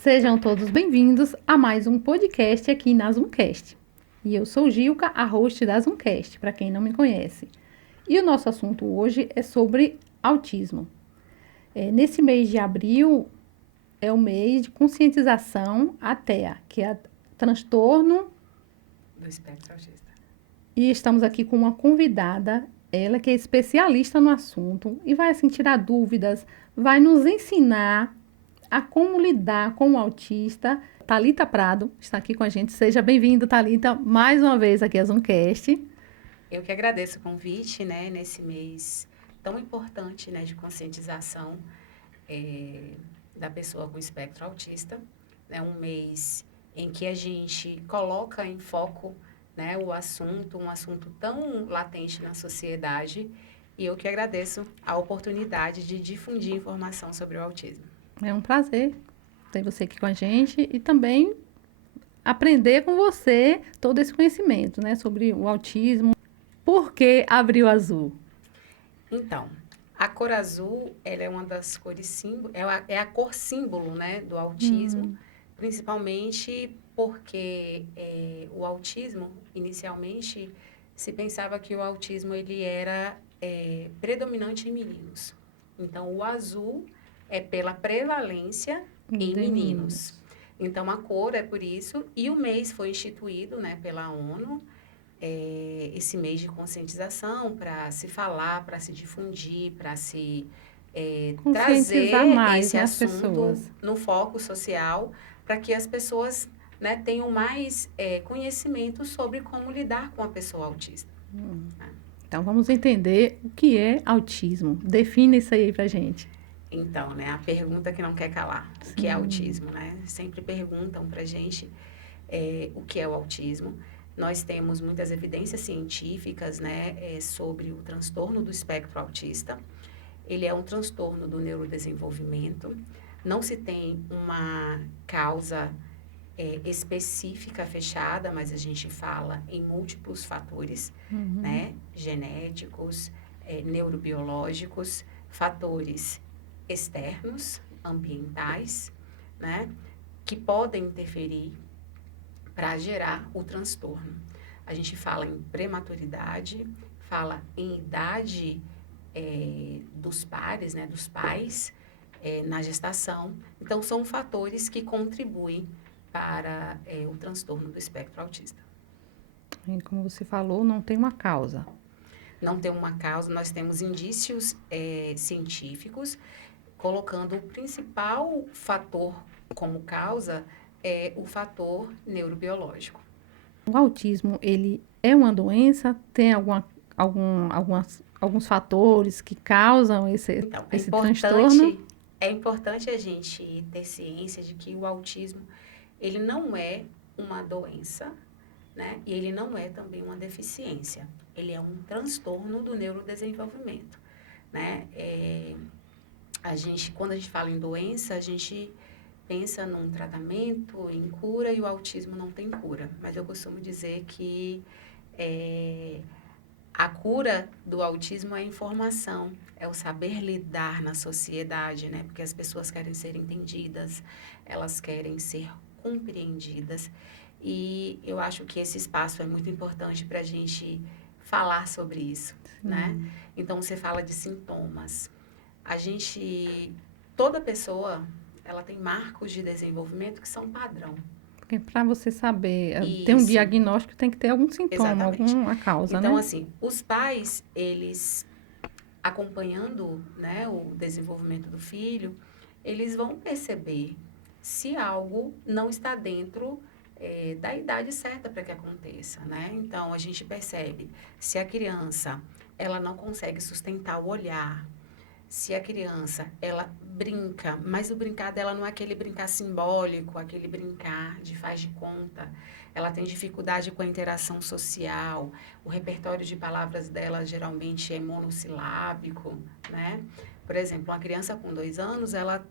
Sejam todos bem-vindos a mais um podcast aqui na Zoomcast. E eu sou Gilca, a host da Zoomcast, para quem não me conhece. E o nosso assunto hoje é sobre autismo. Nesse mês de abril é o mês de conscientização à TEA, que é transtorno do espectro autista. E estamos aqui com uma convidada, ela que é especialista no assunto e vai assim tirar dúvidas, vai nos ensinar a como lidar com o autista. Thalita Prado está aqui com a gente. Seja bem-vinda, Thalita, mais uma vez aqui a Zoomcast. Eu que agradeço o convite, né, nesse mês tão importante, né, de conscientização da pessoa com espectro autista. É um mês em que a gente coloca em foco, né, um assunto tão latente na sociedade, e eu que agradeço a oportunidade de difundir informação sobre o autismo. É um prazer ter você aqui com a gente e também aprender com você todo esse conhecimento, né, sobre o autismo. Por que Abril Azul? Então, a cor azul, ela é uma das cores símbolo, é a cor símbolo, né, do autismo, principalmente porque o autismo, inicialmente, se pensava que o autismo ele era predominante em meninos. Então, o azul é pela prevalência em meninos. Então, a cor é por isso, e o mês foi instituído, né, pela ONU, esse mês de conscientização para se falar, para se difundir, para se Conscientizar trazer mais, esse né, as assunto pessoas. no foco social, para que as pessoas, né, tenham mais conhecimento sobre como lidar com a pessoa autista. Então, vamos entender o que é autismo. Defina isso aí pra gente. Então, né, a pergunta que não quer calar, o que é autismo, né? Sempre perguntam pra gente o que é o autismo. Nós temos muitas evidências científicas, né, sobre o transtorno do espectro autista. Ele é um transtorno do neurodesenvolvimento. Não se tem uma causa específica fechada, mas a gente fala em múltiplos fatores, né, genéticos, neurobiológicos, fatores externos, ambientais, né, que podem interferir para gerar o transtorno. A gente fala em prematuridade, fala em idade dos pares, né, dos pais, na gestação. Então, são fatores que contribuem para o transtorno do espectro autista. E como você falou, não tem uma causa. Não tem uma causa, nós temos indícios científicos colocando o principal fator como causa o fator neurobiológico. O autismo, ele é uma doença? Tem alguns fatores que causam Então, esse transtorno? é importante a gente ter ciência de que o autismo, ele não é uma doença, né? E ele não é também uma deficiência. Ele é um transtorno do neurodesenvolvimento, né? Quando a gente fala em doença, a gente pensa num tratamento, em cura, e o autismo não tem cura. Mas eu costumo dizer que a cura do autismo é a informação, é o saber lidar na sociedade, né? Porque as pessoas querem ser entendidas, elas querem ser compreendidas. E eu acho que esse espaço é muito importante para a gente falar sobre isso, né? Então, você fala de sintomas. Toda pessoa, ela tem marcos de desenvolvimento que são padrão. Porque para você saber, ter um Isso. diagnóstico, tem que ter algum sintoma, Exatamente. alguma causa, Então, né? assim, os pais, eles acompanhando, né, o desenvolvimento do filho, eles vão perceber se algo não está dentro da idade certa para que aconteça, né? Então, a gente percebe se a criança, ela não consegue sustentar o olhar, se a criança, ela brinca, mas o brincar dela não é aquele brincar simbólico, aquele brincar de faz de conta. Ela tem dificuldade com a interação social, o repertório de palavras dela geralmente é monossilábico, né? Por exemplo, uma criança com 2 anos, ela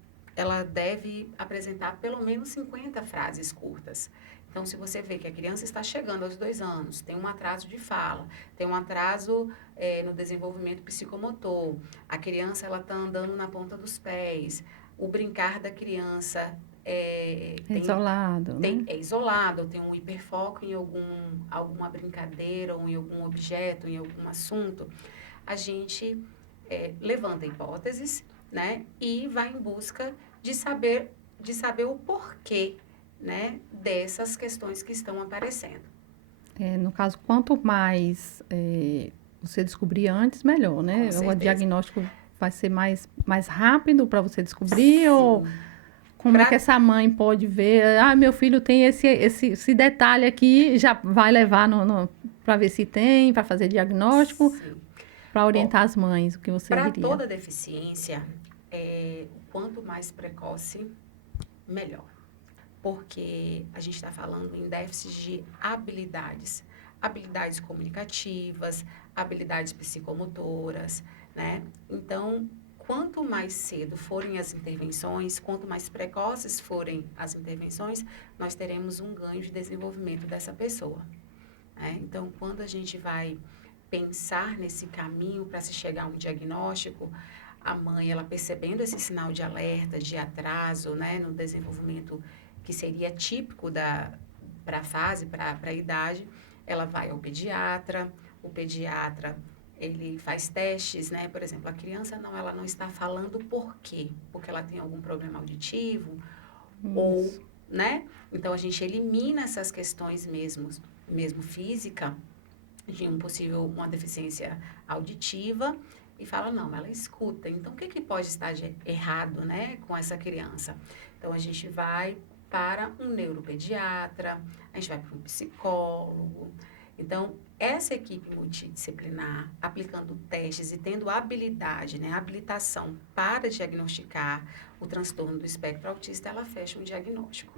deve apresentar pelo menos 50 frases curtas. Então, se você vê que a criança está chegando aos 2 anos, tem um atraso de fala, tem um atraso no desenvolvimento psicomotor, a criança ela está andando na ponta dos pés, o brincar da criança Isolado, né? É isolado, tem um hiperfoco em alguma brincadeira ou em algum objeto, em algum assunto, a gente levanta hipóteses, né? E vai em busca de saber o porquê, né? Dessas questões que estão aparecendo. No caso, quanto mais você descobrir antes, melhor, Com né? O certeza. diagnóstico vai ser mais rápido para você descobrir, ou Sim. como é que essa mãe pode ver? Ah, meu filho tem esse detalhe aqui, já vai levar para ver se tem, para fazer diagnóstico, Sim. para Bom, orientar as mães, o que você para diria? toda deficiência, quanto mais precoce, melhor. Porque a gente está falando em déficit de habilidades. Habilidades comunicativas, habilidades psicomotoras, né? Então, quanto mais cedo forem as intervenções, quanto mais precoces forem as intervenções, nós teremos um ganho de desenvolvimento dessa pessoa. Né? Então, quando a gente vai pensar nesse caminho para se chegar a um diagnóstico, a mãe, ela percebendo esse sinal de alerta, de atraso, né, no desenvolvimento que seria típico para a fase, para a idade, ela vai ao pediatra, o pediatra, ele faz testes, né, por exemplo, a criança ela não está falando por quê? Porque ela tem algum problema auditivo, ou, Isso. né, então a gente elimina essas questões mesmo física, de uma deficiência auditiva, e fala, não, ela escuta. Então, o que pode estar de errado, né, com essa criança? Então, a gente vai para um neuropediatra, a gente vai para um psicólogo. Então, essa equipe multidisciplinar, aplicando testes e tendo habilidade, né, habilitação para diagnosticar o transtorno do espectro autista, ela fecha um diagnóstico.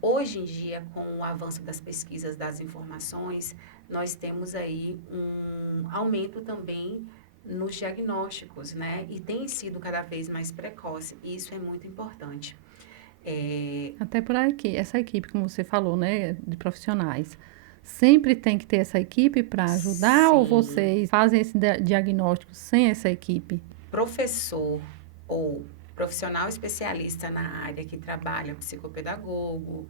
Hoje em dia, com o avanço das pesquisas, das informações, nós temos aí um aumento também nos diagnósticos, né? E tem sido cada vez mais precoce, e isso é muito importante. Até por aqui, essa equipe, como você falou, né, de profissionais. Sempre tem que ter essa equipe para ajudar, ou Sim, vocês fazem esse diagnóstico sem essa equipe? professor ou profissional especialista na área que trabalha psicopedagogo,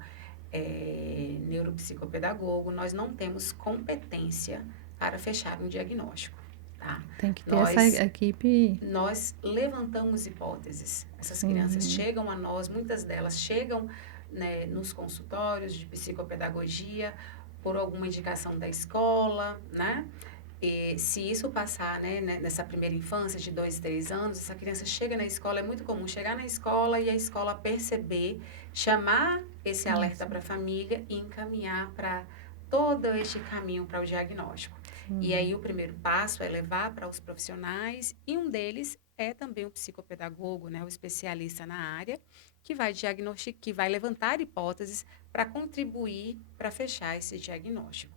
neuropsicopedagogo, nós não temos competência para fechar um diagnóstico, tá? Tem que ter essa Nós equipe, nós levantamos hipóteses. Essas crianças sim. chegam a nós, muitas delas chegam, né, nos consultórios de psicopedagogia por alguma indicação da escola, né? E se isso passar, né, nessa primeira infância de 2, 3 anos, essa criança chega na escola, é muito comum chegar na escola e a escola perceber, chamar esse alerta Isso, para a família e encaminhar para todo este caminho para o diagnóstico. E sim. aí o primeiro passo é levar para os profissionais, e um deles é também o psicopedagogo, né, o especialista na área, que vai diagnosticar, que vai levantar hipóteses para contribuir para fechar esse diagnóstico.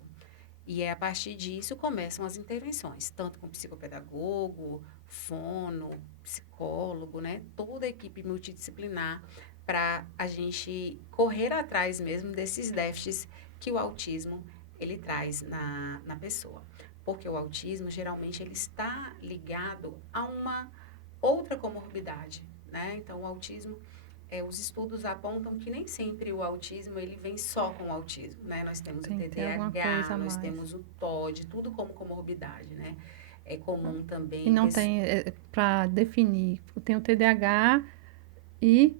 E a partir disso começam as intervenções, tanto com psicopedagogo, fono, psicólogo, né? Toda a equipe multidisciplinar para a gente correr atrás mesmo desses déficits que o autismo ele traz na pessoa. Porque o autismo geralmente ele está ligado a uma outra comorbidade, né? Então o autismo os estudos apontam que nem sempre o autismo ele vem só com o autismo, né? Nós temos o Tem que ter alguma coisa TDAH, a nós mais. temos o TOD, tudo como comorbidade, né? É comum E também não tem, para definir, tem o TDAH e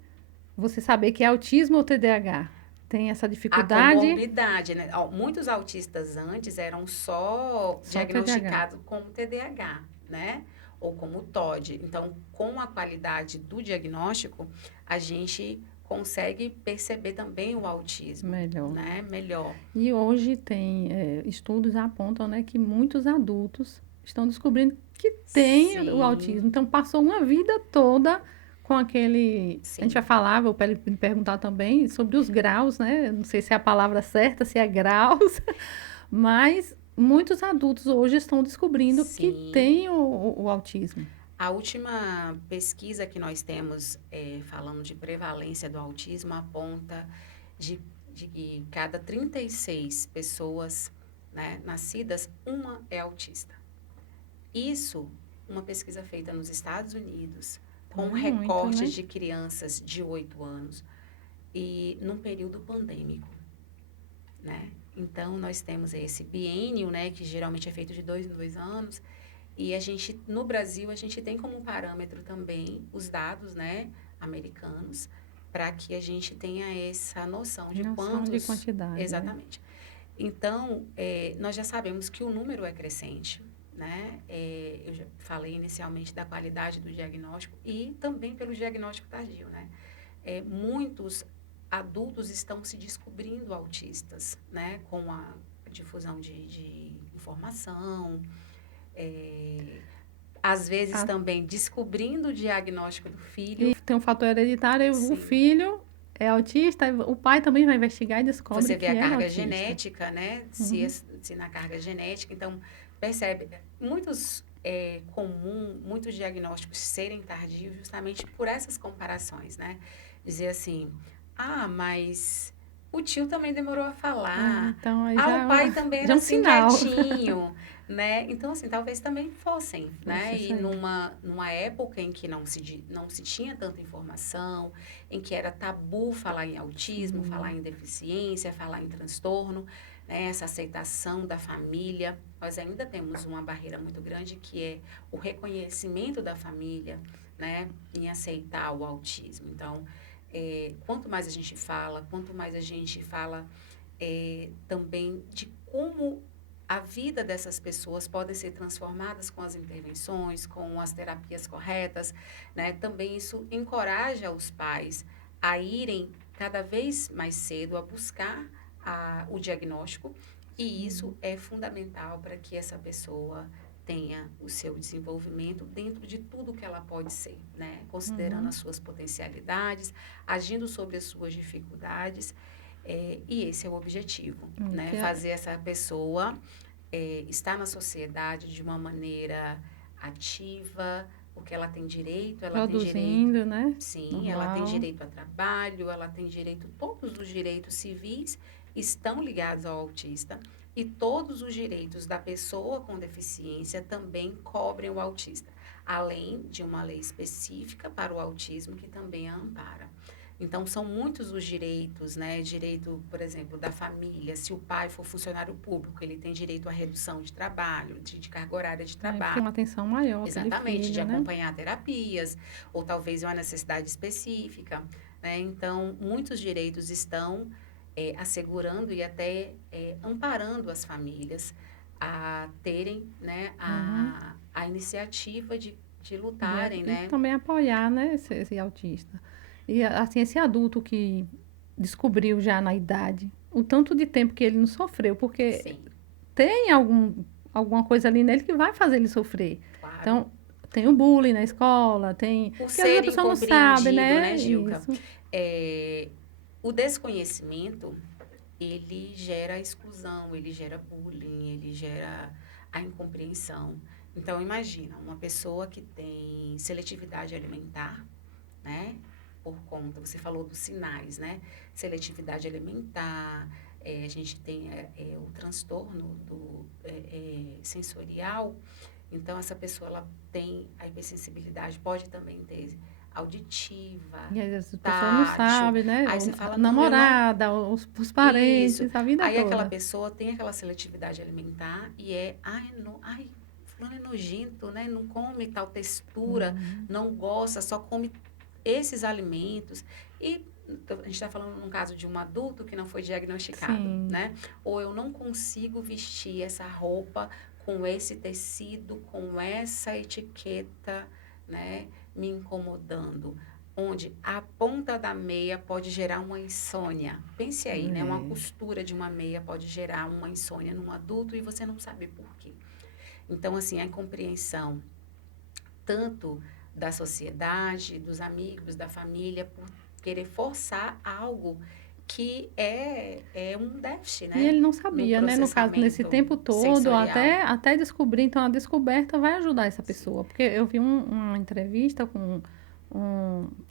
você saber que é autismo ou TDAH. Tem essa a dificuldade, comorbidade, né? Muitos autistas antes eram só só TDAH. diagnosticados como TDAH, né? Ou como TOD. Então, com a qualidade do diagnóstico, a gente consegue perceber também o autismo, Melhor. né? Melhor. E hoje tem estudos apontam, né, que muitos adultos estão descobrindo que têm o Sim, autismo. Então passou uma vida toda com aquele. A gente sim. vai falar, vou perguntar também sobre os graus, né? Não sei se é a palavra certa, se é graus, mas muitos adultos hoje estão descobrindo que Sim. têm o autismo. A última pesquisa que nós temos, falando de prevalência do autismo, aponta de, de que cada 36 pessoas, né, nascidas, uma é autista. Isso, uma pesquisa feita nos Estados Unidos, com Então um é muito, recorte né? de crianças de 8 anos. e num período pandêmico, né? Então, nós temos esse biênio, né, que geralmente é feito de 2 em 2 anos, e a gente, no Brasil, a gente tem como parâmetro também os dados, né, americanos, para que a gente tenha essa noção de Noção de quantos... quantidade, né? Exatamente. Então, nós já sabemos que o número é crescente, né? Eu já falei inicialmente da qualidade do diagnóstico e também pelo diagnóstico tardio, né? Muitos adultos estão se descobrindo autistas, né? Com a difusão de informação, às vezes Ah, também descobrindo o diagnóstico do filho. e tem um fator hereditário, o Sim. filho é autista, o pai também vai investigar e descobre Você vê que a é carga autista. genética, né? Uhum. Se na carga genética, então, percebe, muitos diagnósticos serem tardios justamente por essas comparações, né? Dizer assim, mas o tio também demorou a falar, Então aí já o pai também já era é um assim sinal. quietinho, né? Então, assim, talvez também fossem, Poxa, né? isso E aí. numa época em que não se tinha tanta informação, em que era tabu falar em autismo, falar Sim. em deficiência, falar em transtorno, né? Essa aceitação da família. Nós ainda temos uma barreira muito grande que é o reconhecimento da família, né? Em aceitar o autismo. Então, quanto mais a gente fala, também de como a vida dessas pessoas pode ser transformadas com as intervenções, com as terapias corretas, né? Também isso encoraja os pais a irem cada vez mais cedo a buscar o diagnóstico, e isso é fundamental para que essa pessoa tenha o seu desenvolvimento dentro de tudo que ela pode ser, né? Considerando as suas potencialidades, agindo sobre as suas dificuldades, e esse é o objetivo, né? Fazer essa pessoa estar na sociedade de uma maneira ativa, porque ela tem direito, Produzindo, né? sim, ela tem Normal. direito a trabalho, ela tem direito, todos os direitos civis estão ligados ao autista, e todos os direitos da pessoa com deficiência também cobrem o autista, além de uma lei específica para o autismo que também a ampara. Então, são muitos os direitos, né? Direito, por exemplo, da família. Se o pai for funcionário público, ele tem direito à redução de trabalho, de carga horária de Porque trabalho. uma atenção maior aquele Exatamente, de filho, né? acompanhar terapias, ou talvez uma necessidade específica, né? Então, muitos direitos estão assegurando e até amparando as famílias a terem, né, a iniciativa de lutarem, E né? também apoiar, né, esse autista. E, assim, esse adulto que descobriu já na idade o tanto de tempo que ele não sofreu, porque Sim, tem alguma coisa ali nele que vai fazer ele sofrer. claro. Então, tem o bullying na escola, tem... Por Porque às vezes a ser pessoa não sabe, incompreendido, né? né, Gilca? Isso. O desconhecimento, ele gera exclusão, ele gera bullying, ele gera a incompreensão. Então, imagina, uma pessoa que tem seletividade alimentar, né? Por conta, você falou dos sinais, né? Seletividade alimentar, a gente tem o transtorno sensorial. Então, essa pessoa, ela tem a hipersensibilidade, pode também ter auditiva, E às vezes a pessoa não tátil. sabe, né? Aí você fala, A não, eu não... namorada, os Isso. parentes, a vida Aí aquela toda. pessoa tem aquela seletividade alimentar e fulano é nojento, né? Não come tal textura, não gosta, só come esses alimentos. E a gente está falando num caso de um adulto que não foi diagnosticado, Sim. né? Ou eu não consigo vestir essa roupa com esse tecido, com essa etiqueta, né? Me incomodando. Onde a ponta da meia pode gerar uma insônia. Pense aí, né? Uma costura de uma meia pode gerar uma insônia num adulto e você não sabe por quê. Então, assim, a incompreensão tanto da sociedade, dos amigos, da família, por querer forçar algo que é um déficit, né? E ele não No sabia, né? No caso, nesse processamento tempo todo, sensorial. até descobrir. Então, a descoberta vai ajudar essa pessoa. Porque eu vi uma entrevista com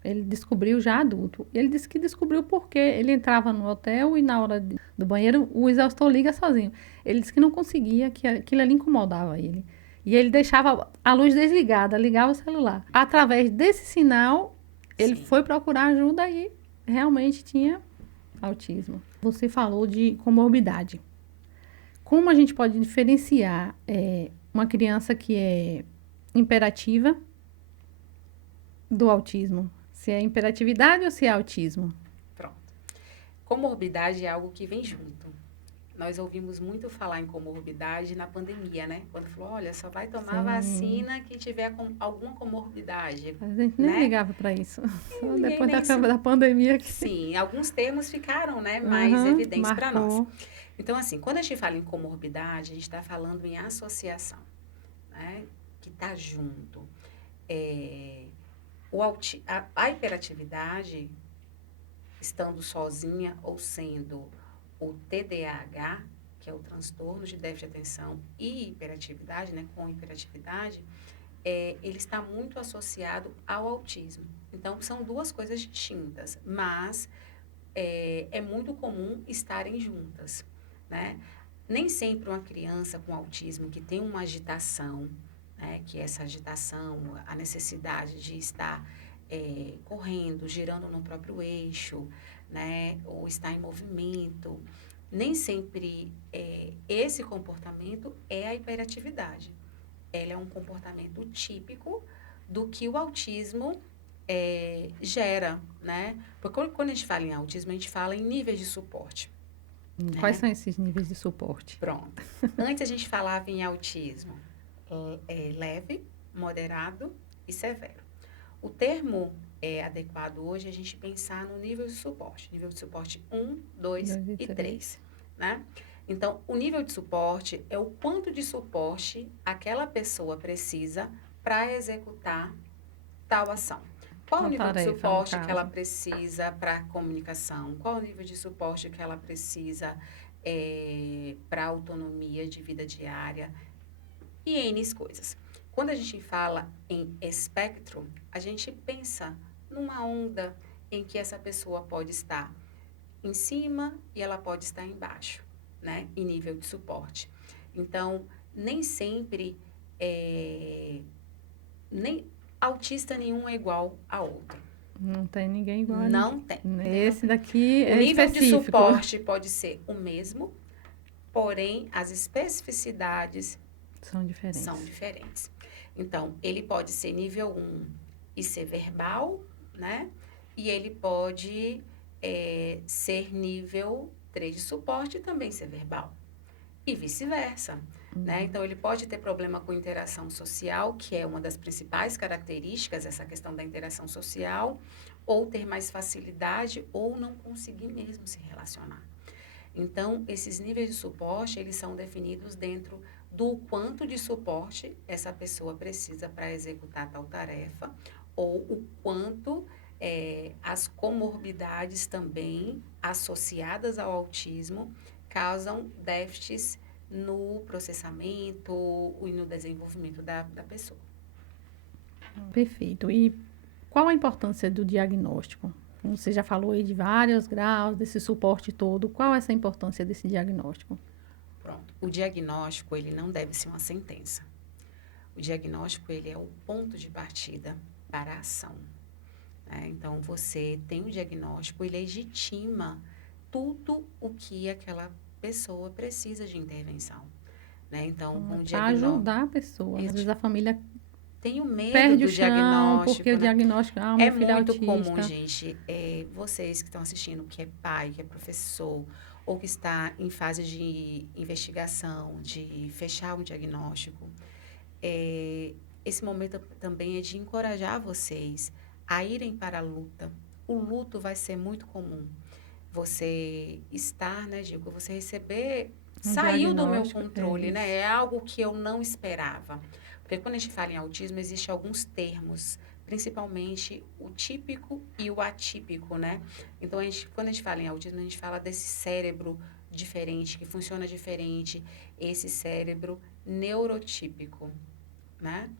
ele descobriu já adulto. Ele disse que descobriu porque ele entrava no hotel e na hora do banheiro o exaustor liga sozinho. Ele disse que não conseguia, que aquilo ali incomodava ele. E ele deixava a luz desligada, ligava o celular. Através desse sinal, ele Sim. foi procurar ajuda e realmente tinha autismo. Você falou de comorbidade. Como a gente pode diferenciar uma criança que é imperativa do autismo? Se é hiperatividade ou se é autismo? Pronto. Comorbidade é algo que vem junto. Nós ouvimos muito falar em comorbidade na pandemia, né? Quando falou, olha, só vai tomar vacina quem tiver alguma comorbidade, A gente nem né? ligava para isso. Só Ninguém depois nem da pandemia que Sim, alguns termos ficaram, né, mais evidentes para nós. marcou. Então, assim, quando a gente fala em comorbidade, a gente está falando em associação, né? Que está junto. A hiperatividade, estando sozinha ou sendo o TDAH, que é o transtorno de déficit de atenção e hiperatividade, né, com hiperatividade, ele está muito associado ao autismo. Então, são duas coisas distintas, mas é muito comum estarem juntas, né? Nem sempre uma criança com autismo que tem uma agitação, né, que essa agitação, a necessidade de estar correndo, girando no próprio eixo, né, ou estar em movimento, nem sempre esse comportamento é a hiperatividade. Ela é um comportamento típico do que o autismo gera, né? Porque quando a gente fala em autismo, a gente fala em níveis de suporte. Quais Né? são esses níveis de suporte? Pronto. Antes a gente falava em autismo leve, moderado e severo. O termo adequado hoje é a gente pensar no nível de suporte. Nível de suporte 1, 2 e 3. Né? Então, o nível de suporte é o quanto de suporte aquela pessoa precisa para executar tal ação. Qual o nível de suporte que ela precisa para a comunicação? Qual o nível de suporte que ela precisa para a autonomia de vida diária? E N coisas. Quando a gente fala em espectro, a gente pensa numa onda em que essa pessoa pode estar em cima e ela pode estar embaixo, né? Em nível de suporte. Então, nem sempre nem autista nenhum é igual a outro. Não tem ninguém igual a Não tem. Esse daqui é específico. O nível de suporte pode ser o mesmo, porém as especificidades são diferentes. Então, ele pode ser nível 1 e ser verbal, né? E ele pode ser nível 3 de suporte e também ser verbal. E vice-versa. Né? Então, ele pode ter problema com interação social, que é uma das principais características, essa questão da interação social, ou ter mais facilidade, ou não conseguir mesmo se relacionar. Então, esses níveis de suporte, eles são definidos dentro do quanto de suporte essa pessoa precisa para executar tal tarefa, ou o quanto as comorbidades também associadas ao autismo causam déficits no processamento e no desenvolvimento da pessoa. Perfeito. E qual a importância do diagnóstico? Você já falou aí de vários graus, desse suporte todo. Qual é essa importância desse diagnóstico? Pronto. O diagnóstico, ele não deve ser uma sentença. O diagnóstico, ele é o ponto de partida para a ação. Né? Então, você tem o diagnóstico e legitima tudo o que aquela pessoa precisa de intervenção. Né? Então, com o diagnóstico... ajudar a pessoa. Às vezes a família tem o medo perde do o chão diagnóstico. Porque o diagnóstico é muito comum, gente, vocês que estão assistindo, que é pai, que é professor, ou que está em fase de investigação, de fechar um diagnóstico, esse momento também é de encorajar vocês a irem para a luta. O luto vai ser muito comum. Você estar, né, Diego, você receber, saiu do meu controle, né? É algo que eu não esperava. Porque quando a gente fala em autismo, existem alguns termos, principalmente o típico e o atípico, né? Então, quando a gente fala em autismo, a gente fala desse cérebro diferente, que funciona diferente, esse cérebro neurotípico, né?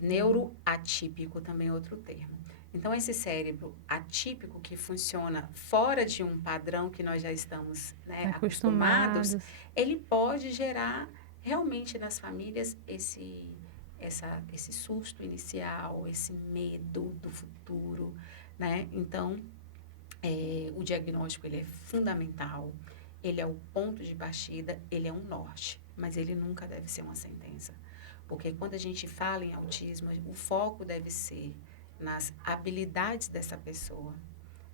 Neuroatípico também é outro termo. Então, esse cérebro atípico que funciona fora de um padrão que nós já estamos, né, acostumados, ele pode gerar realmente nas famílias esse susto inicial, esse medo do futuro, né? Então, O diagnóstico, ele é fundamental, ele é o ponto de partida, ele é um norte, mas ele nunca deve ser uma sentença. Porque quando a gente fala em autismo, o foco deve ser nas habilidades dessa pessoa,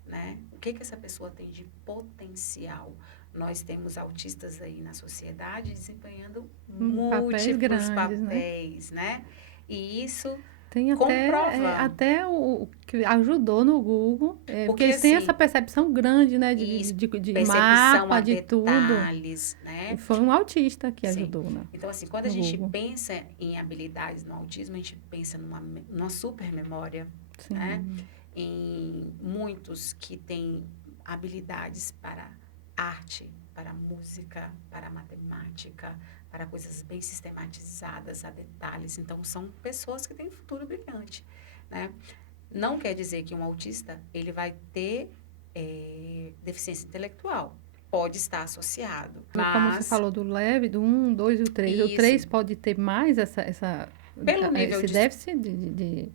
né? O que essa pessoa tem de potencial? Nós temos autistas aí na sociedade desempenhando Papéis múltiplos grandes, né? papéis, né? E isso Tem comprova. até o que ajudou no Google, porque Porque, eles têm essa assim, percepção grande, né, isso, de percepção a mapa, de tudo. detalhes, E né? foi um autista que Sim. ajudou, né, Então, assim, quando a no gente Google. pensa em habilidades no autismo, a gente pensa numa super memória, né? Sim. Em muitos que têm habilidades para arte, para música, para matemática, para coisas bem sistematizadas, a detalhes. Então, são pessoas que têm futuro brilhante, né? Não quer dizer que um autista, ele vai ter deficiência intelectual. Pode estar associado, Como você mas falou do leve, do 1, 2 e o 3. O isso, 3 pode ter mais pelo nível esse de... déficit de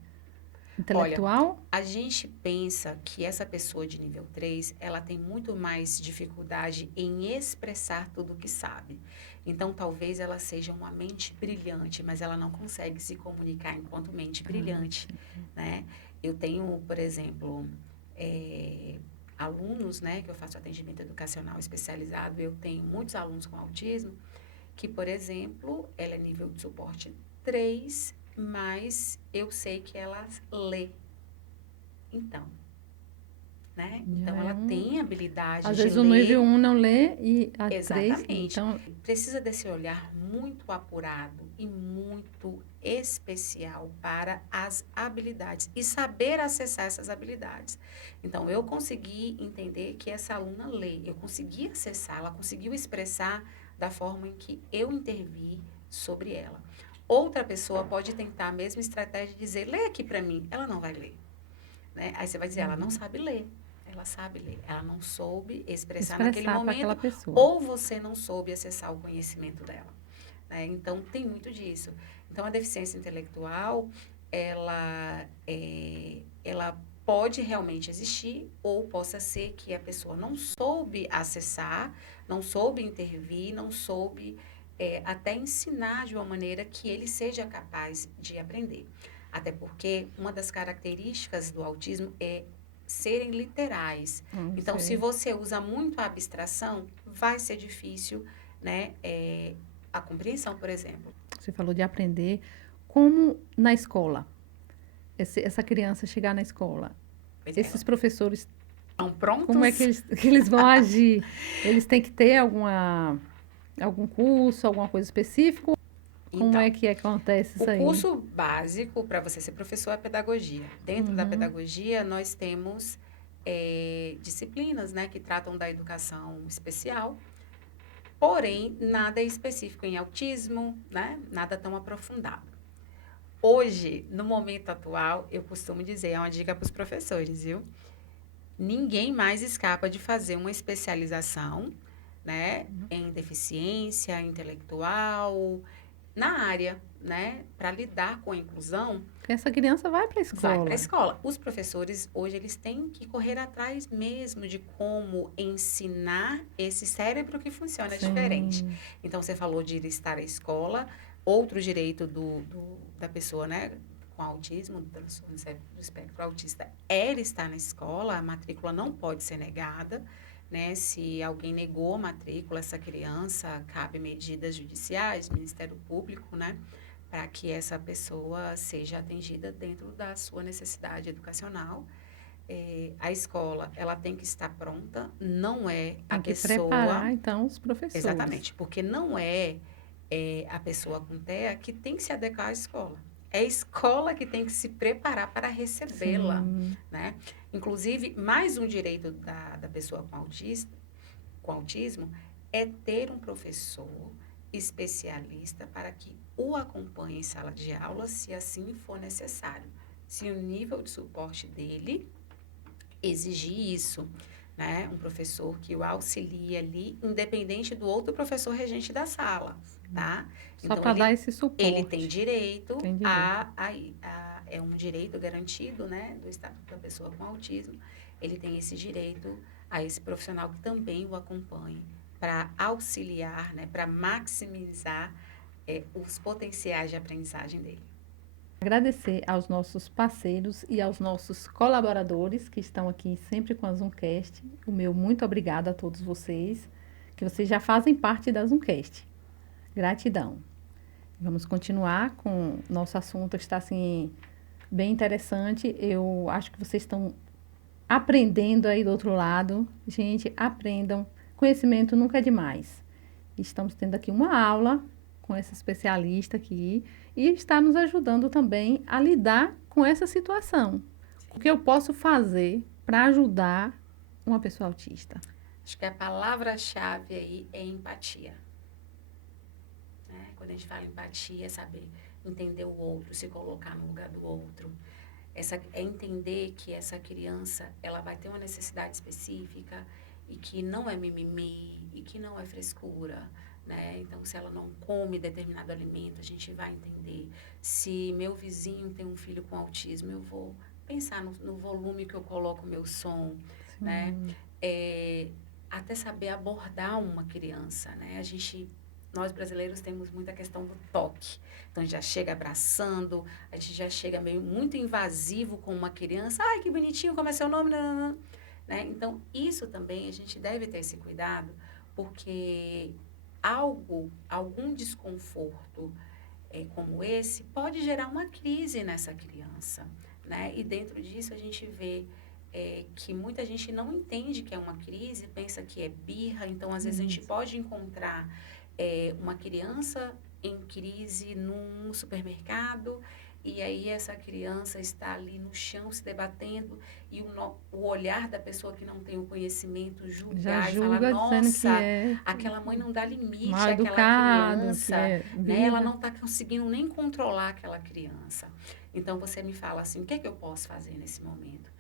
Olha, intelectual? a gente pensa que essa pessoa de nível 3 ela tem muito mais dificuldade em expressar tudo o que sabe. Então, talvez ela seja uma mente brilhante, mas ela não consegue se comunicar enquanto mente brilhante, né? Eu tenho, por exemplo, alunos, né, que eu faço atendimento educacional especializado, eu tenho muitos alunos com autismo, que, por exemplo, ela é nível de suporte 3, mas eu sei que ela lê. Então, né? Já Então, é ela tem habilidade Às de vezes o nível ler. 1 não lê e a 3, Exatamente. então, Precisa desse olhar muito apurado e muito especial para as habilidades e saber acessar essas habilidades. Então, eu consegui entender que essa aluna lê, eu consegui acessar, ela conseguiu expressar da forma em que eu intervi sobre ela. Outra pessoa pode tentar a mesma estratégia de dizer, lê aqui para mim. Ela não vai ler, né? Aí você vai dizer, ela não sabe ler. Ela sabe ler. Ela não soube expressar naquele expressar para aquela momento pessoa. ou você não soube acessar o conhecimento dela, né? Então, tem muito disso. Então, a deficiência intelectual, ela pode realmente existir ou possa ser que a pessoa não soube acessar, não soube intervir, não soube até ensinar de uma maneira que ele seja capaz de aprender. Até porque uma das características do autismo é serem literais. Então, se você usa muito a abstração, vai ser difícil, né, a compreensão, por exemplo. Você falou de aprender. Como na escola? Essa criança chegar na escola, Pois esses é, professores, estão como é que prontos? que eles vão agir? Eles têm que ter algum curso, alguma coisa específica? Como Então, é que acontece o isso aí? curso básico para você ser professor é pedagogia. Dentro da pedagogia, nós temos disciplinas, né, que tratam da educação especial, porém, nada é específico em autismo, né, nada tão aprofundado. Hoje, no momento atual, eu costumo dizer, é uma dica para os professores, viu? Ninguém mais escapa de fazer uma especialização, né, em deficiência intelectual, na área, né, para lidar com a inclusão. Porque essa criança vai para a Vai para a escola. escola. Os professores, hoje, eles têm que correr atrás mesmo de como ensinar esse cérebro que funciona diferente. Então, você falou de estar à escola, outro direito da pessoa, né, com autismo, do transtorno do espectro autista, é ele estar na escola, a matrícula não pode ser negada, né? Se alguém negou a matrícula, essa criança, cabe medidas judiciais, Ministério Público, né? Para que essa pessoa seja atendida dentro da sua necessidade educacional. A escola, ela tem que estar pronta, não é a Tem que pessoa... preparar, então, os professores. Exatamente, porque não é a pessoa com TEA que tem que se adequar à escola. É a escola que tem que se preparar para recebê-la, né? Inclusive, mais um direito da pessoa com autismo é ter um professor especialista para que o acompanhe em sala de aula, se assim for necessário. Se o nível de suporte dele exigir isso, né? Um professor que o auxilia ali, independente do outro professor regente da sala, tá? Só para dar esse suporte. Ele tem direito, Tem direito. é um direito garantido, né? Do Estatuto da Pessoa com Autismo. Ele tem esse direito a esse profissional que também o acompanhe para auxiliar, né? Para maximizar os potenciais de aprendizagem dele. Agradecer aos nossos parceiros e aos nossos colaboradores que estão aqui sempre com a Zoomcast. O meu muito obrigada a todos vocês, que vocês já fazem parte da Zoomcast. Gratidão. Vamos continuar com nosso assunto que está assim bem interessante. Eu acho que vocês estão aprendendo aí do outro lado. Gente, aprendam. Conhecimento nunca é demais. Estamos tendo aqui uma aula com essa especialista aqui e está nos ajudando também a lidar com essa situação. O que eu posso fazer para ajudar uma pessoa autista? Acho que a palavra-chave aí é empatia. Né? Quando a gente fala empatia, é saber entender o outro, se colocar no lugar do outro. É entender que essa criança, ela vai ter uma necessidade específica e que não é mimimi e que não é frescura, né? Então, se ela não come determinado alimento, a gente vai entender. Se meu vizinho tem um filho com autismo, eu vou pensar no volume que eu coloco o meu som, né? Até saber abordar uma criança, né? Nós brasileiros temos muita questão do toque. Então, a gente já chega abraçando, a gente já chega meio muito invasivo com uma criança. Ai, que bonitinho, como é seu nome? Não, não, não. Né? Então, isso também a gente deve ter esse cuidado, porque algum desconforto como esse pode gerar uma crise nessa criança. Né? E dentro disso a gente vê que muita gente não entende que é uma crise, pensa que é birra. Então, às vezes, a gente pode encontrar uma criança em crise num supermercado e aí essa criança está ali no chão se debatendo e o olhar da pessoa que não tem o conhecimento julgar e falar, nossa, aquela mãe não dá limite àquela criança, né? Ela não está conseguindo nem controlar aquela criança. Então, você me fala assim, o que é que eu posso fazer nesse momento?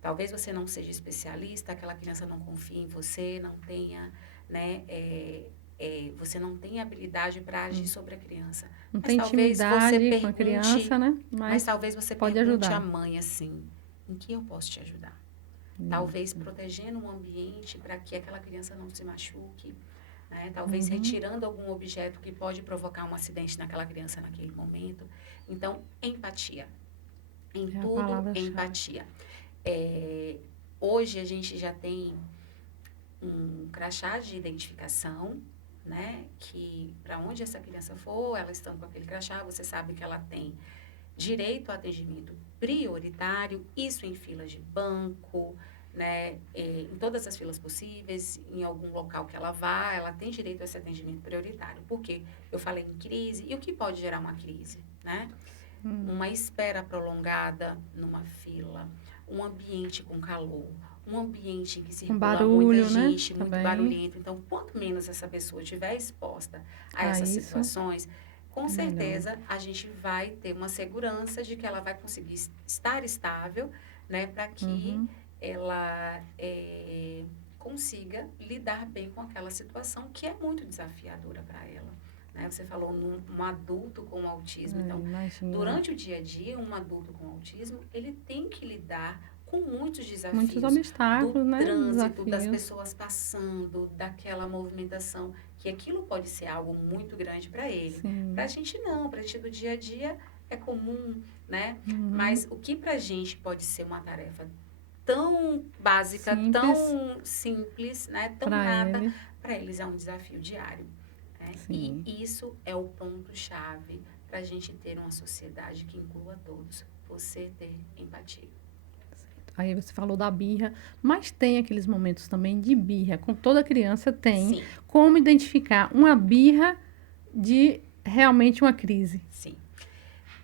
Talvez você não seja especialista, aquela criança não confie em você, não tenha, né, você não tem habilidade para agir sobre a criança. Não tem intimidade com a criança, né? Mas talvez você pergunte à mãe assim, em que eu posso te ajudar? Talvez protegendo um ambiente para que aquela criança não se machuque, né? Talvez retirando algum objeto que pode provocar um acidente naquela criança naquele momento. Então, empatia. Em tudo, empatia. Hoje a gente já tem um crachá de identificação, né? Que para onde essa criança for, ela estando com aquele crachá, você sabe que ela tem direito a atendimento prioritário, isso em filas de banco, né? Em todas as filas possíveis, em algum local que ela vá, ela tem direito a esse atendimento prioritário. Por quê? Eu falei em crise, e o que pode gerar uma crise, né? Uma espera prolongada numa fila, um ambiente com calor, um ambiente em que circula barulho, muita gente, né? muito Também. barulhento. Então, quanto menos essa pessoa estiver exposta a essas situações, com certeza a gente vai ter uma segurança de que ela vai conseguir estar estável, né? Para que ela consiga lidar bem com aquela situação que é muito desafiadora para ela. Né? Você falou num adulto com autismo. Então, durante o dia a dia, um adulto com autismo, ele tem que lidar com muitos desafios. Muitos obstáculos, do né? trânsito, das pessoas passando, daquela movimentação, que aquilo pode ser algo muito grande para ele. Para a gente não, para a gente do dia a dia é comum, né? Mas o que para a gente pode ser uma tarefa tão básica, tão simples, né? Tão nada, para eles é um desafio diário. Né? E isso é o ponto-chave para a gente ter uma sociedade que inclua todos. Você ter empatia. Aí você falou da birra, mas tem aqueles momentos também de birra, com toda criança tem. Sim. Como identificar uma birra de realmente uma crise? Sim.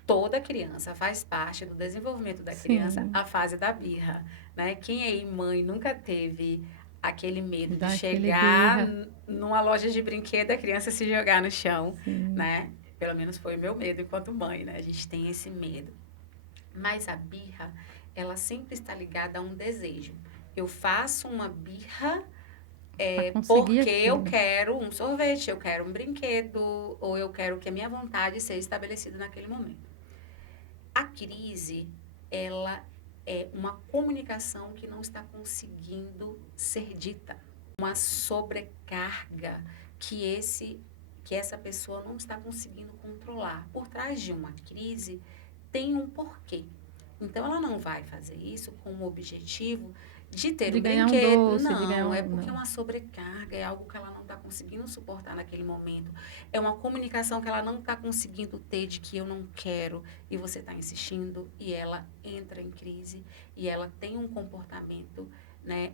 Toda criança faz parte do desenvolvimento da criança, a fase da birra, né? Quem aí, mãe, nunca teve aquele medo de chegar numa loja de brinquedo, a criança se jogar no chão, né? Pelo menos foi o meu medo enquanto mãe, né? A gente tem esse medo. Mas a birra, ela sempre está ligada a um desejo. eu faço uma birra Pra conseguir porque eu aquilo. quero um sorvete, eu quero um brinquedo, ou eu quero que a minha vontade seja estabelecida naquele momento. A crise, ela é uma comunicação que não está conseguindo ser dita, uma sobrecarga que essa pessoa não está conseguindo controlar. Por trás de uma crise tem um porquê. Então ela não vai fazer isso com o objetivo de ter De um ganhar um brinquedo. doce, de ganhar Não, é um. porque é Não. uma sobrecarga, é algo que ela não está conseguindo suportar naquele momento. É uma comunicação que ela não está conseguindo ter de que eu não quero e você está insistindo e ela entra em crise e ela tem um comportamento, né,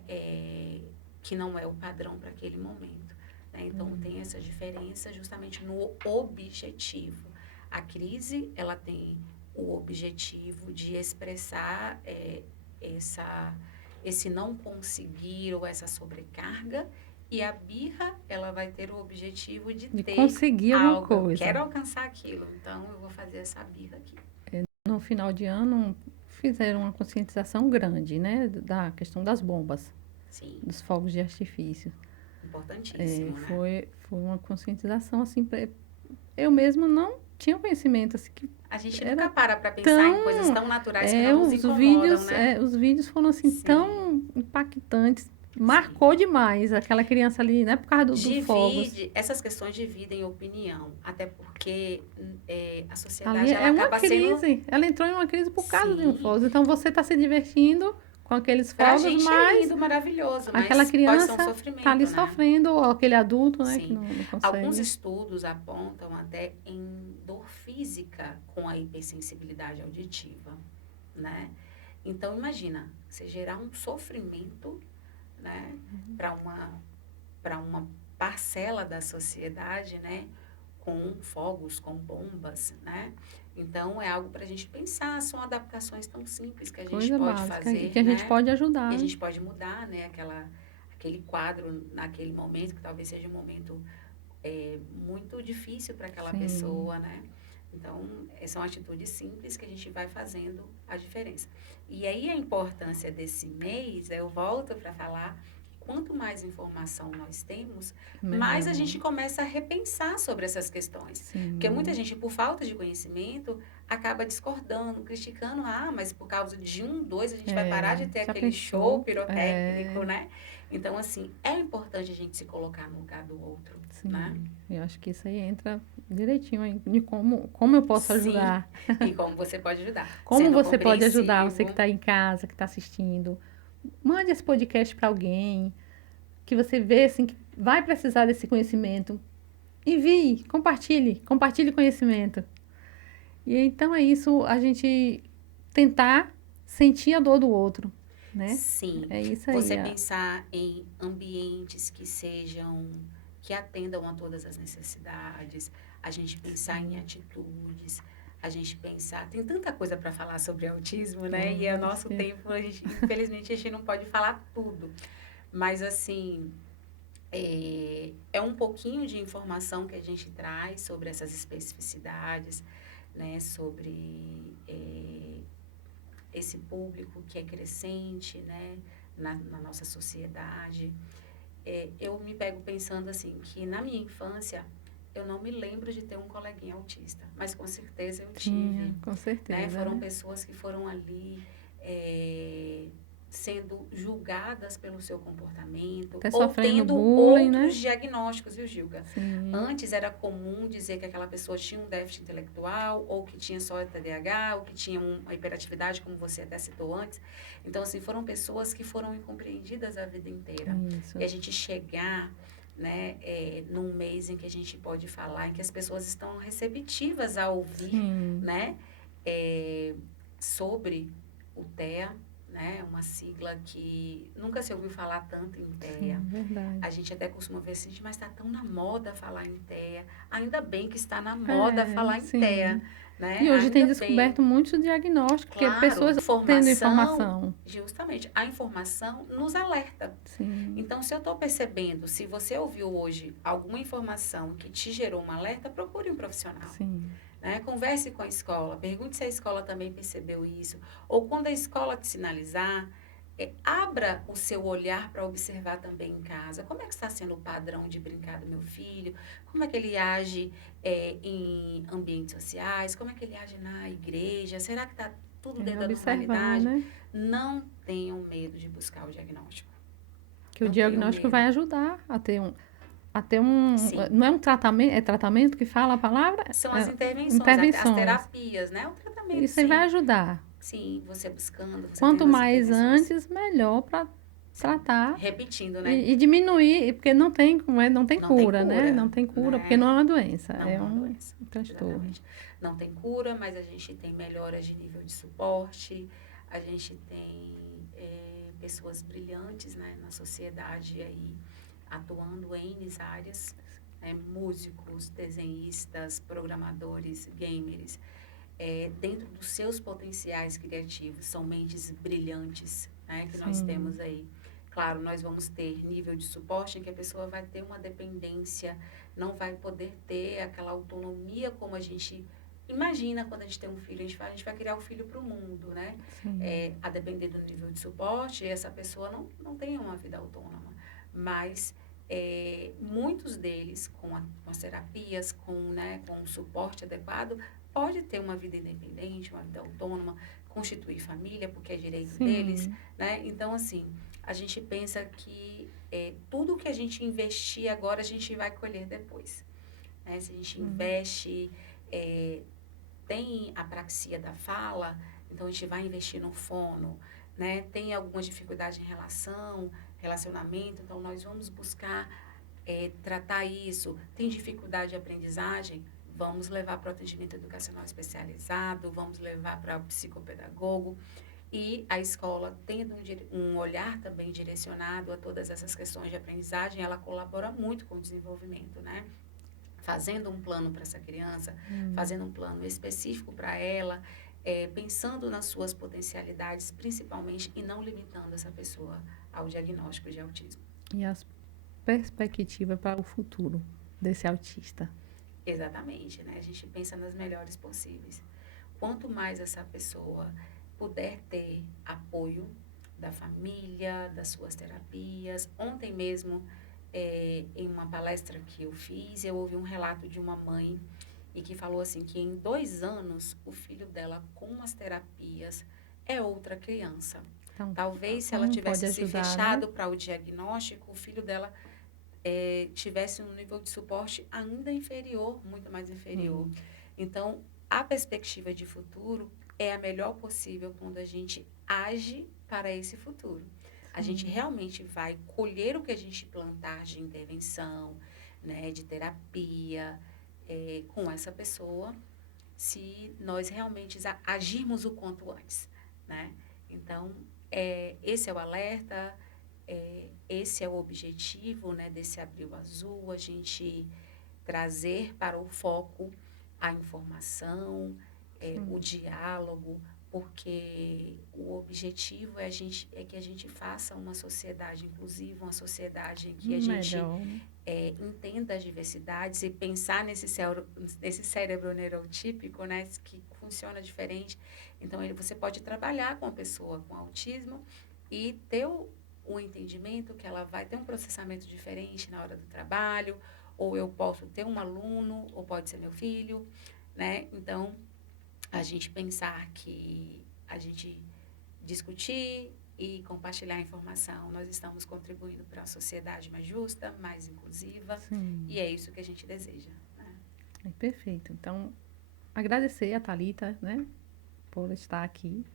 que não é o padrão para aquele momento. Né? Então tem essa diferença justamente no objetivo. A crise, ela tem o objetivo de expressar essa, esse não conseguir ou essa sobrecarga, e a birra, ela vai ter o objetivo de De ter conseguir alguma algo. Eu coisa. quero alcançar aquilo, então eu vou fazer essa birra aqui. No final de ano, fizeram uma conscientização grande, né? Da questão das bombas, Sim, dos fogos de artifício. importantíssimo, né? Foi uma conscientização, assim, eu mesmo não tinha conhecimento, assim, que A gente era nunca para pensar em coisas tão... tão naturais que não nos os incomodam, né? os vídeos foram, assim, Sim, tão impactantes. sim. Marcou demais aquela criança ali, né? Por causa do fogos. Essas questões dividem opinião, até porque a Ali sociedade, ela é uma acaba sendo, crise. Ela entrou em uma crise por causa de um sim, fogos. Então, você está se divertindo com aqueles pra fogos, gente é mas lindo, maravilhoso, aquela mas pode ser um criança está ali sofrimento, né? sofrendo, ou aquele adulto, né, que Sim. não Alguns consegue. estudos apontam até em dor física com a hipersensibilidade auditiva, né? Então, imagina, você gerar um sofrimento, né, para uma parcela da sociedade, né, com fogos, com bombas, né? Então, é algo para a gente pensar, são adaptações tão simples que a gente Coisa pode básica e que fazer, a gente né? pode E ajudar. a gente pode mudar, né, aquele quadro naquele momento, que talvez seja um momento muito difícil para aquela Sim, pessoa, né? Então, são atitudes simples que a gente vai fazendo a diferença. E aí a importância desse mês, eu volto para falar, quanto mais informação nós temos, mais a melhor. gente começa a repensar sobre essas questões. Porque muita Sim, gente, por falta de conhecimento, acaba discordando, criticando, mas por causa de um, dois, a gente vai parar de ter já aquele show pensou? pirotécnico, né? Então, assim, é importante a gente se colocar no lugar do outro, né? Sim, eu acho que isso aí entra direitinho aí, de como eu posso Sim, ajudar. e como você pode ajudar? Como Sendo você pode ajudar, você que compreensivo. está em casa, que está assistindo. Mande esse podcast para alguém que você vê assim, que vai precisar desse conhecimento. Envie, compartilhe conhecimento. E então é isso, a gente tentar sentir a dor do outro, né? Sim, É isso aí. você pensar em ambientes que sejam, que atendam a todas as necessidades, a gente pensar em atitudes, a gente pensar, tem tanta coisa para falar sobre autismo, né? E é o nosso tempo, infelizmente, a gente não pode falar tudo. Mas, assim, é um pouquinho de informação que a gente traz sobre essas especificidades, né? Sobre esse público que é crescente, né? Na nossa sociedade. Eu me pego pensando assim, que na minha infância, eu não me lembro de ter um coleguinha autista, mas com certeza eu tive, Tinha, com né? certeza, Foram né? pessoas que foram ali sendo julgadas pelo seu comportamento Até ou sofrendo tendo bullying, outros né? diagnósticos, viu, Gilga? Sim, Antes era comum dizer que aquela pessoa tinha um déficit intelectual, ou que tinha só TDAH, ou que tinha uma hiperatividade, como você até citou antes. Então, assim, foram pessoas que foram incompreendidas a vida inteira. isso. E a gente chegar, né, num mês em que a gente pode falar, em que as pessoas estão receptivas a ouvir, Sim, né, sobre o TEA, né, uma sigla que nunca se ouviu falar tanto em TEA. sim, verdade. A gente até costuma ver assim, mas está tão na moda falar em TEA. Ainda bem que está na moda falar em TEA, Sim. né? E hoje tem Ainda bem. descoberto muitos diagnósticos, porque Claro, pessoas tendo informação, informação. justamente, a informação nos alerta. Sim, Então, se eu estou percebendo, se você ouviu hoje alguma informação que te gerou um alerta, procure um profissional. sim. Né? Converse com a escola, pergunte se a escola também percebeu isso. Ou quando a escola te sinalizar, abra o seu olhar para observar também em casa. Como é que está sendo o padrão de brincar do meu filho? Como é que ele age em ambientes sociais? Como é que ele age na igreja? Será que está tudo dentro da Observar, normalidade? né? Não tenham medo de buscar o diagnóstico. Que o Não tenham diagnóstico medo. vai ajudar a ter um. Sim. Não é um tratamento, é tratamento que fala a palavra? São as intervenções, as Intervenções. terapias, né? O tratamento, Isso aí vai sim. ajudar. Sim, você buscando, você Quanto tendo as mais intervenções. antes, melhor para Sim. tratar Repetindo, né? e diminuir, porque não tem, não tem Não tem cura, né? cura, Não tem cura, porque não né? é uma doença, Não é é uma um doença. transtorno. Exatamente. Não tem cura, mas a gente tem melhoras de nível de suporte, a gente tem pessoas brilhantes, né, na sociedade aí, atuando em N áreas, né, músicos, desenhistas, programadores, gamers, dentro dos seus potenciais criativos, são mentes brilhantes, né, que nós temos Sim, aí. Claro, nós vamos ter nível de suporte em que a pessoa vai ter uma dependência, não vai poder ter aquela autonomia como a gente imagina quando a gente tem um filho. A gente vai criar o filho para o mundo, né? sim. A depender do nível de suporte, essa pessoa não tem uma vida autônoma. Mas muitos deles, com as terapias, com um suporte adequado, pode ter uma vida independente, uma vida autônoma, constituir família, porque é direito deles, Sim. né? Então, assim, a gente pensa que tudo que a gente investir agora, a gente vai colher depois. Né? Se a gente investe, tem apraxia da fala, então a gente vai investir no fono, né? Tem alguma dificuldade em relacionamento, então nós vamos buscar tratar isso. Tem dificuldade de aprendizagem, vamos levar para o atendimento educacional especializado, vamos levar para o psicopedagogo. E a escola, tendo um olhar também direcionado a todas essas questões de aprendizagem, ela colabora muito com o desenvolvimento, né? Fazendo um plano para essa criança, fazendo um plano específico para ela, pensando nas suas potencialidades, principalmente, e não limitando essa pessoa ao diagnóstico de autismo. E as perspectivas para o futuro desse autista. Exatamente, né? A gente pensa nas melhores possíveis. Quanto mais essa pessoa puder ter apoio da família, das suas terapias. Ontem mesmo, em uma palestra que eu fiz, eu ouvi um relato de uma mãe e que falou assim que em 2 anos o filho dela com as terapias é outra criança. Então, Talvez se ela como pode tivesse se ajudar, né? fechado para o diagnóstico, o filho dela tivesse um nível de suporte ainda inferior, muito mais inferior. Então, a perspectiva de futuro é a melhor possível quando a gente age para esse futuro. A gente realmente vai colher o que a gente plantar de intervenção, né, de terapia, com essa pessoa, se nós realmente agirmos o quanto antes, né? Então, esse é o alerta, esse é o objetivo, né, desse Abril Azul, a gente trazer para o foco a informação, o diálogo, porque o objetivo é que a gente faça uma sociedade inclusiva, uma sociedade em que a gente Melhor, né? entenda as diversidades e pensar nesse cérebro neurotípico, né, que funciona diferente. Então, você pode trabalhar com a pessoa com autismo e ter o entendimento que ela vai ter um processamento diferente na hora do trabalho, ou eu posso ter um aluno, ou pode ser meu filho, né? Então, a gente pensar que a gente discutir e compartilhar informação, nós estamos contribuindo para uma sociedade mais justa, mais inclusiva, e é isso que a gente deseja. Né? Perfeito. Então, agradecer a Thalita, né, por estar aqui,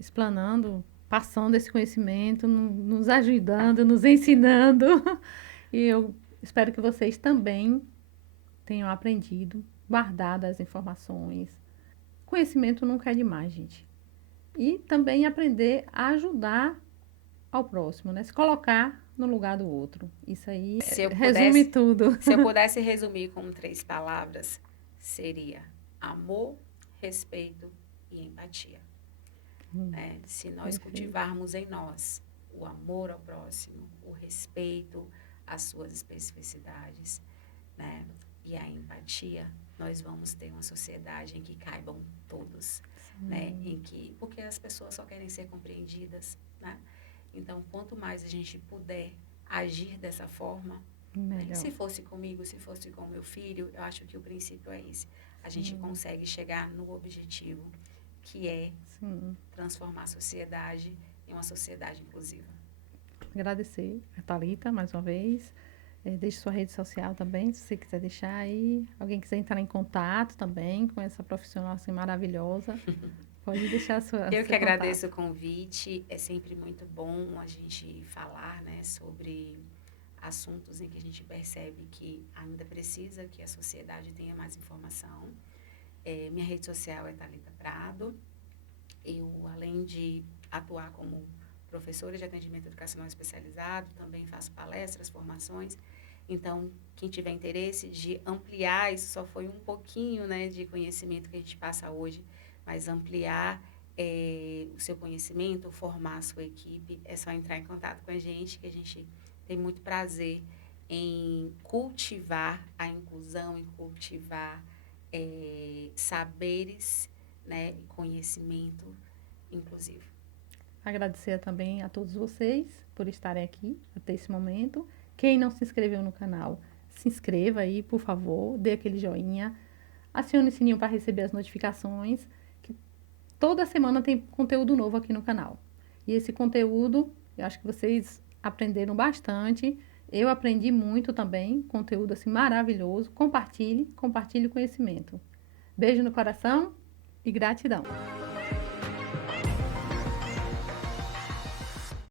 explanando, passando esse conhecimento, nos ajudando, nos ensinando. E eu espero que vocês também tenham aprendido, guardado as informações. Conhecimento nunca é demais, gente. E também aprender a ajudar ao próximo, né? Se colocar no lugar do outro. Isso aí resume tudo. Se eu pudesse resumir com 3 palavras, seria amor, respeito e empatia. Né? Se nós cultivarmos em nós o amor ao próximo, o respeito às suas especificidades, né? E a empatia, nós vamos ter uma sociedade em que caibam todos. né? Porque as pessoas só querem ser compreendidas, né? Então, quanto mais a gente puder agir dessa forma, né? Melhor. Se fosse comigo, se fosse com meu filho, eu acho que o princípio é esse. A gente consegue chegar no objetivo, que é Sim. transformar a sociedade em uma sociedade inclusiva. Agradecer a Thalita mais uma vez. Deixe sua rede social também, se você quiser deixar aí. Alguém quiser entrar em contato também com essa profissional assim maravilhosa, pode deixar Eu que seu agradeço o contato. convite. É sempre muito bom a gente falar, né, sobre assuntos em que a gente percebe que ainda precisa que a sociedade tenha mais informação. Minha rede social é Thalita Prado. Eu, além de atuar como professora de atendimento educacional especializado, também faço palestras, formações. Então, quem tiver interesse de ampliar, isso só foi um pouquinho, né, de conhecimento que a gente passa hoje, mas ampliar o seu conhecimento, formar a sua equipe, é só entrar em contato com a gente, que a gente tem muito prazer em cultivar a inclusão, em cultivar saberes, né, e conhecimento inclusivo. Agradecer também a todos vocês por estarem aqui até esse momento. Quem não se inscreveu no canal, se inscreva aí, por favor, dê aquele joinha, acione o sininho para receber as notificações, que toda semana tem conteúdo novo aqui no canal. E esse conteúdo, eu acho que vocês aprenderam bastante. Eu aprendi muito também, conteúdo assim maravilhoso. Compartilhe, compartilhe o conhecimento. Beijo no coração e gratidão.